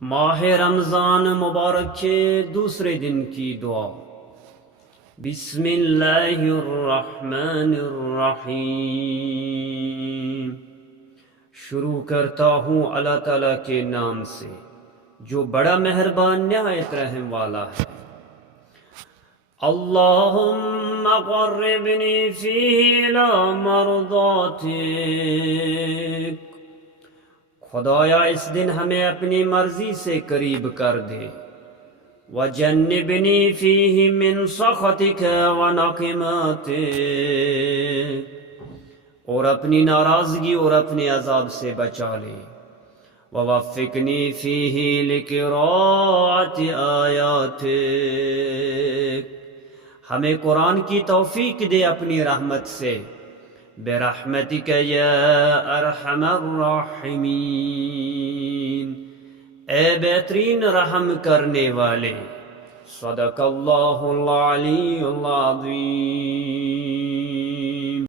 ماہ رمضان مبارک کے دوسرے دن کی دعا۔ بسم اللہ الرحمن الرحیم۔ شروع کرتا ہوں اللہ تعالیٰ کے نام سے جو بڑا مہربان نہایت رحم والا ہے۔ اللہم قربنی فیہ الی مرضاتک۔ خدایا اس دن ہمیں اپنی مرضی سے قریب کر دے۔ وجنبنی فیہ من سخطک ونقمتک۔ اور اپنی ناراضگی اور اپنے عذاب سے بچا لے۔ ووفقنی فیہ لقراءۃ آیاتک۔ ہمیں قرآن کی توفیق دے اپنی رحمت سے۔ برحمتک یا ارحم الراحمین۔ اے بہترین رحم کرنے والے۔ صدق اللہ العلی العظیم۔